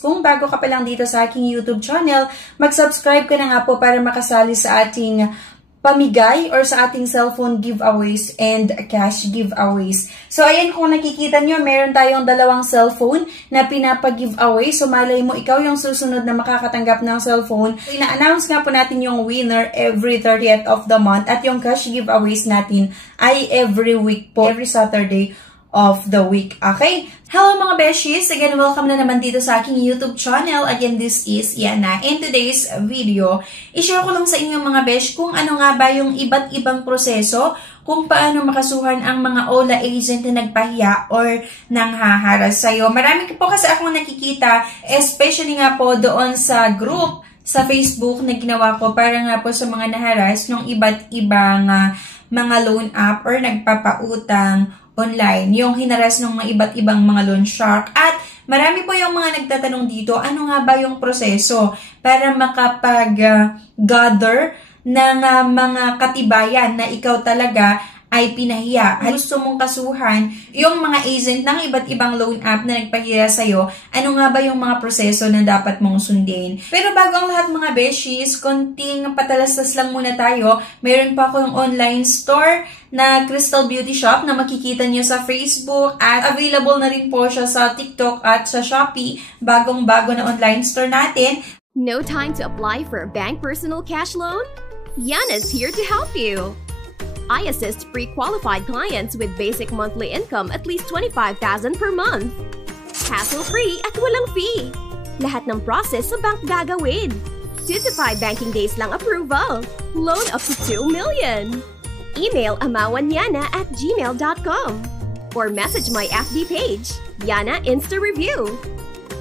Kung bago ka pa lang dito sa aking YouTube channel, mag-subscribe ka na nga po para makasali sa ating pamigay or sa ating cellphone giveaways and cash giveaways. So, ayan, kung nakikita nyo, meron tayong dalawang cellphone na pinapag-giveaway. So, malay mo, ikaw yung susunod na makakatanggap ng cellphone. So, ina-announce nga po natin yung winner every 30th of the month at yung cash giveaways natin ay every week po, every Saturday of the week. Okay? Hello mga beshies! Again, welcome na naman dito sa aking YouTube channel. Again, this is Yana. In today's video, i-share ko lang sa inyo mga besh kung ano nga ba yung iba't ibang proseso kung paano makasuhan ang mga OLA agent na nagpahiya or nanghaharas sa'yo. Marami po kasi akong nakikita, especially nga po doon sa group sa Facebook na ginawa ko para nga po sa mga naharas ng iba't ibang mga loan app or nagpapautang online, yung hinaras ng mga iba't ibang mga loan shark. At marami po yung mga nagtatanong dito, ano nga ba yung proseso para makapag-gather ng mga katibayan na ikaw talaga ay pinahiya. Gusto mong kasuhan yung mga agent ng iba't ibang loan app na nagpahiya sa'yo, ano nga ba yung mga proseso na dapat mong sundin. Pero bago ang lahat mga beshies, konting patalastas lang muna tayo. Meron pa akong online store na Crystal Beauty Shop na makikita nyo sa Facebook at available na rin po siya sa TikTok at sa Shopee. Bagong-bago na online store natin. No time to apply for a bank personal cash loan? Yana's here to help you. I assist pre-qualified clients with basic monthly income at least 25,000 per month. Hassle-free at walang fee. Lahat ng process sa bank gagawin. 2 to 5 banking days lang approval. Loan up to 2 million. Email amawanyana@gmail.com or message my FB page, Yana Insta Review.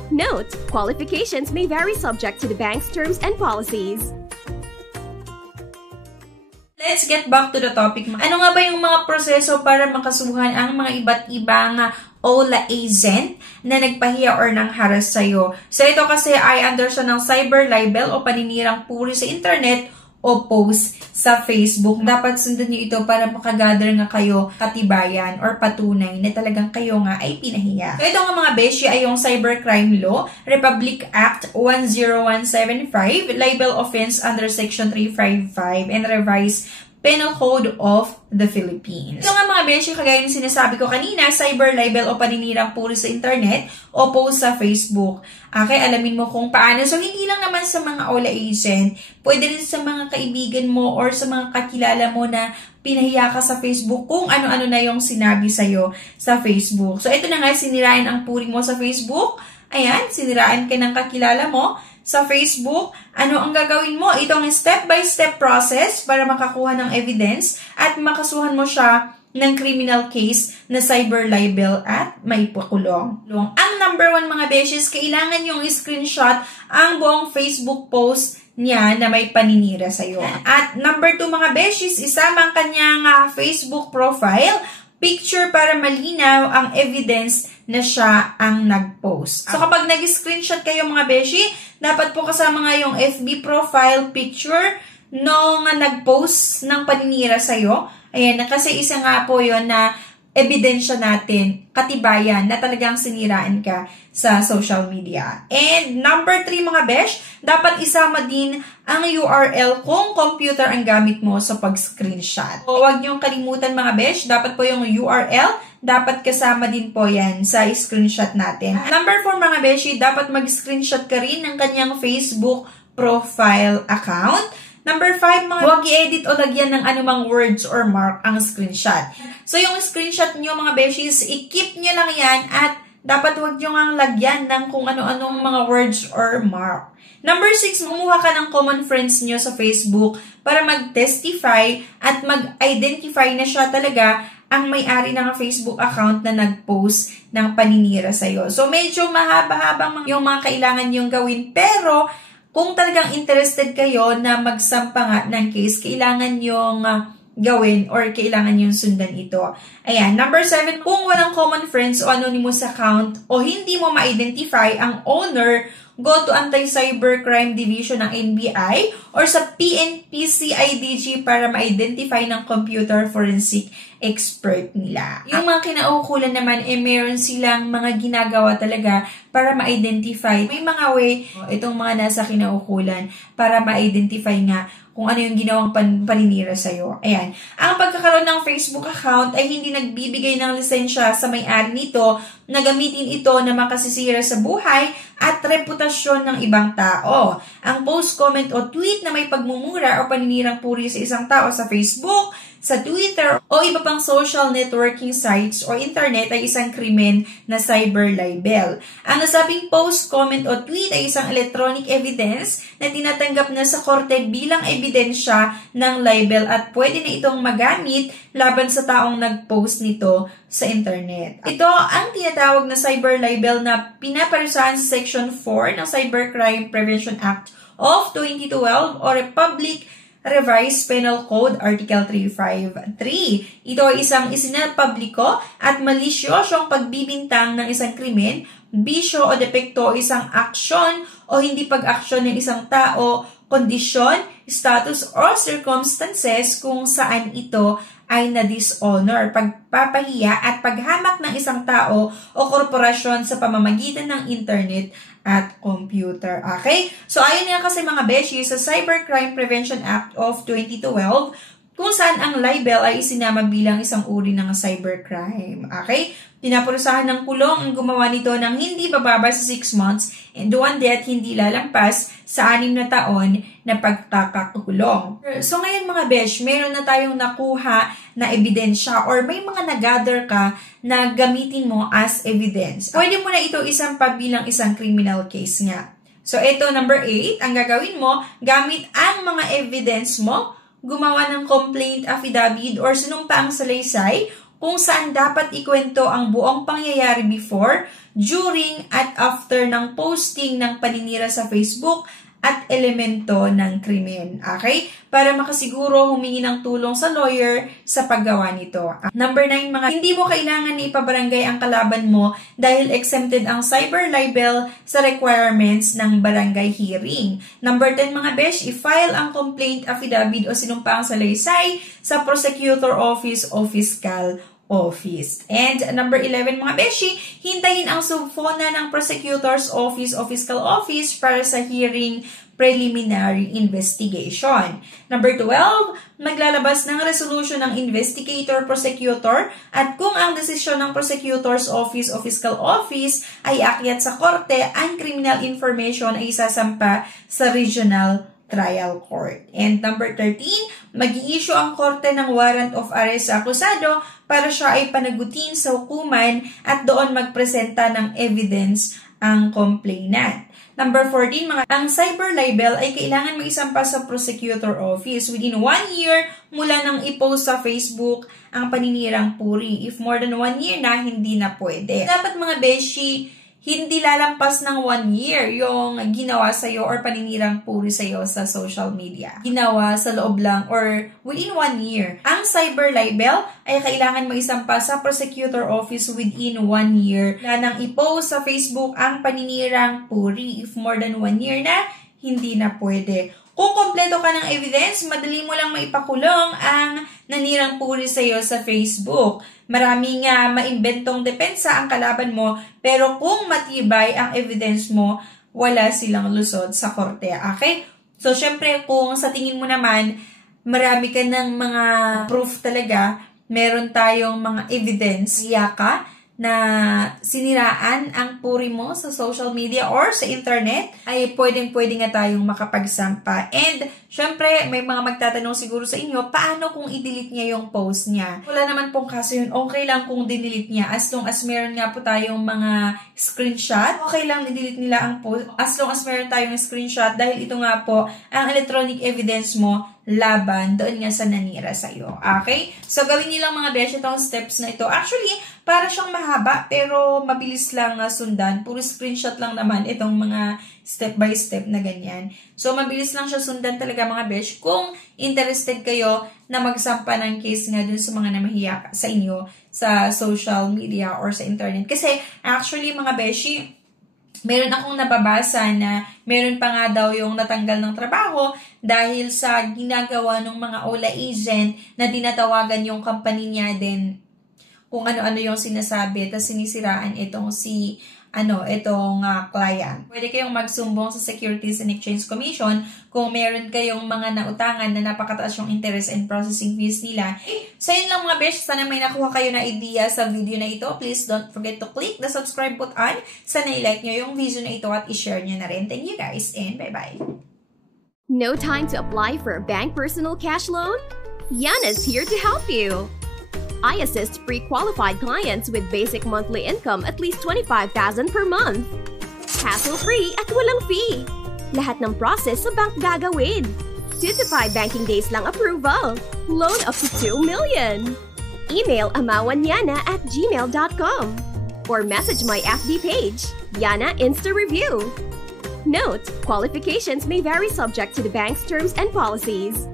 Note, qualifications may vary subject to the bank's terms and policies. Let's get back to the topic. Ano nga ba yung mga proseso para makasuhan ang mga iba't ibang OLA agent na nagpahiya or nangharas sa'yo? So ito kasi ay under siya ng cyber libel o paninirang puri sa internet o post sa Facebook. Dapat sundan niyo ito para makagather nga kayo katibayan or patunay na talagang kayo nga ay pinahiya. So ito nga mga beshi ay yung Cybercrime Law, Republic Act 10175, libel offense under Section 355 and revised Penal Code of the Philippines. Ito nga mga beshi, kagaya ng sinasabi ko kanina, cyber libel o paninirang puri sa internet o post sa Facebook. Okay, alamin mo kung paano. So, hindi lang naman sa mga OLA agent, pwede rin sa mga kaibigan mo or sa mga kakilala mo na pinahiya ka sa Facebook kung ano-ano na yung sinabi sa'yo sa Facebook. So, ito na nga, siniraan ang puri mo sa Facebook. Ayan, siniraan ka ng kakilala mo sa Facebook. Ano ang gagawin mo? Itong step-by-step process para makakuha ng evidence at makasuhan mo siya ng criminal case na cyber libel at may pakulong. Ang number 1 mga beshes, kailangan yung screenshot ang buong Facebook post niya na may paninira sa'yo. At number 2 mga beshes, isama ang kanyang Facebook profile, picture para malinaw ang evidence na siya ang nag-post. So, kapag nag-screenshot kayo mga beshi, dapat po kasama nga yung FB profile picture nung nag-post ng paninira sa'yo. Ayan, kasi isa nga po yun na ebidensya natin, katibayan na talagang siniraan ka sa social media. And number 3 mga besh, dapat isama din ang URL kung computer ang gamit mo sa pag-screenshot. So, huwag niyong kalimutan mga besh, dapat po yung URL, dapat kasama din po yan sa screenshot natin. Number 4 mga beshi, dapat mag-screenshot ka rin ng kanyang Facebook profile account. Number 5, huwag i-edit o lagyan ng anumang words or mark ang screenshot. So, yung screenshot nyo mga beshies, i-keep nyo lang yan at dapat huwag nyo nga lagyan ng kung ano-anong mga words or mark. Number 6, kumuha ka ng common friends nyo sa Facebook para mag-testify at mag-identify na siya talaga ang may-ari ng Facebook account na nag-post ng paninira sa'yo. So, medyo mahaba-habang yung mga kailangan yung gawin, pero kung talagang interested kayo na magsampa nga ng case, kailangan yung gawin or kailangan yung sundan ito. Ayan, number 7, kung walang common friends o anonymous account o hindi mo ma-identify ang owner, go to Anti-Cybercrime Division ng NBI or sa PNP-CIDG para ma-identify ng computer forensic expert nila. Yung mga kinaukulan naman, meron silang mga ginagawa talaga para ma-identify. May mga way, itong mga nasa kinaukulan para ma-identify nga kung ano yung ginawang paninira sa'yo. Ayan. Ang pagkakaroon ng Facebook account ay hindi nagbibigay ng lisensya sa may-ari nito na gamitin ito na makasisira sa buhay at reputasyon ng ibang tao. Ang post, comment o tweet na may pagmumura o paninirang puri sa isang tao sa Facebook, sa Twitter o iba pang social networking sites o internet ay isang krimen na cyber libel. Ang nasabing post, comment o tweet ay isang electronic evidence na tinatanggap na sa korte bilang ebidensya ng libel at pwede na itong magamit laban sa taong nag-post nito sa internet. Ito ang tinatawag na cyber libel na pinaparusahan sa Section 4 ng Cybercrime Prevention Act of 2012 o Republic Revised Penal Code Article 353. Ito ay isang isinapubliko at malisyosyong pagbibintang ng isang krimen, bisyo o depekto o isang aksyon o hindi pag-aksyon ng isang tao, kondisyon, status o circumstances kung saan ito ay na-dishonor, pagpapahiya at paghamak ng isang tao o korporasyon sa pamamagitan ng internet at computer. Okay? So, ayon nga kasi mga beshi sa Cybercrime Prevention Act of 2012, kung saan ang libel ay isinama bilang isang uri ng cybercrime. Okay? Pinaparusahan ng kulong ang gumawa nito ng hindi bababa sa 6 months and one death hindi lalampas sa 6 na taon na pagkakakulong. So ngayon mga besh, meron na tayong nakuha na ebidensya or may mga nagather ka na gamitin mo as evidence. Pwede mo na ito isampa bilang isang criminal case nga. So ito number 8, ang gagawin mo, gamit ang mga evidence mo, gumawa ng complaint affidavit or sinumpaang salaysay kung saan dapat ikwento ang buong pangyayari before, during, at after ng posting ng paninira sa Facebook at elemento ng krimen. Okay? Para makasiguro humingi ng tulong sa lawyer sa paggawa nito. Number 9, mga hindi mo kailangan na ipabarangay ang kalaban mo dahil exempted ang cyber libel sa requirements ng barangay hearing. Number 10, mga besh, i-file ang complaint affidavit o sinumpaang salaysay sa prosecutor office o fiscal office. And number 11, mga beshi, hintayin ang subfona ng prosecutor's office o fiscal office para sa hearing preliminary investigation. Number 12, maglalabas ng resolution ng investigator, prosecutor, at kung ang desisyon ng prosecutor's office o fiscal office ay akyat sa korte, ang criminal information ay isasampa sa regional trial court. And number 13, mag-i-issue ang korte ng warrant of arrest sa akusado para siya ay panagutin sa hukuman at doon magpresenta ng evidence ang complainant. Number 14, ang cyber libel ay kailangan maisampa sa prosecutor office within 1 year mula nang i-post sa Facebook ang paninirang puri. If more than 1 year na, hindi na pwede. Dapat mga beshi, hindi lalampas ng 1 year yung ginawa sa'yo or paninirang puri sa'yo sa social media. Ginawa sa loob lang or within 1 year. Ang cyber libel ay kailangan maisampa sa prosecutor office within 1 year na nang i-post sa Facebook ang paninirang puri. If more than 1 year na, hindi na pwede. Kung kompleto ka ng evidence, madali mo lang maipakulong ang nanirang puri sa'yo sa Facebook. Maraming maimbentong depensa ang kalaban mo, pero kung matibay ang evidence mo, wala silang lusod sa korte. Okay? So, syempre, kung sa tingin mo naman, marami ka ng mga proof talaga, meron tayong mga evidence, ka na siniraan ang puri mo sa social media or sa internet, ay pwedeng-pwede nga tayong makapagsampa. And, syempre, may mga magtatanong siguro sa inyo, paano kung i-delete niya yung post niya? Wala naman pong kaso yun. Okay lang kung dinelete niya. As long as meron nga po tayong mga screenshot, okay lang i-delete nila ang post. As long as meron tayong screenshot, dahil ito nga po, ang electronic evidence mo, laban doon nga sa nanira sa'yo. Okay? So, gawin nilang mga besh itong steps na ito. Actually, para siyang mahaba, pero mabilis lang sundan. Puro screenshot lang naman itong mga step by step na ganyan. So, mabilis lang siya sundan talaga mga besh. Kung interested kayo na magsampa ng case nga dun sa mga namahiya sa inyo sa social media or sa internet. Kasi, actually mga beshi, meron akong nababasa na meron pa nga daw yung natanggal ng trabaho dahil sa ginagawa ng mga OLA agent na dinatawagan yung company niya din kung ano-ano yung sinasabi, tapos sinisiraan itong client. Pwede kayong magsumbong sa Securities and Exchange Commission kung meron kayong mga nautangan na napakataas yung interest and processing fees nila. So yun lang mga besh, sana may nakuha kayo na idea sa video na ito. Please don't forget to click the subscribe button. Sana i-like nyo yung video na ito at i-share nyo na rin. Thank you guys and bye-bye. No time to apply for a bank personal cash loan? Yana's here to help you. I assist pre-qualified clients with basic monthly income at least 25,000 per month. Hassle-free at walang fee. Lahat ng process sa bank gagawin. 2 to 5 banking days lang approval. Loan up to 2 million. Email amawanyana@gmail.com or message my FB page, Yana Insta Review. Note, qualifications may vary subject to the bank's terms and policies.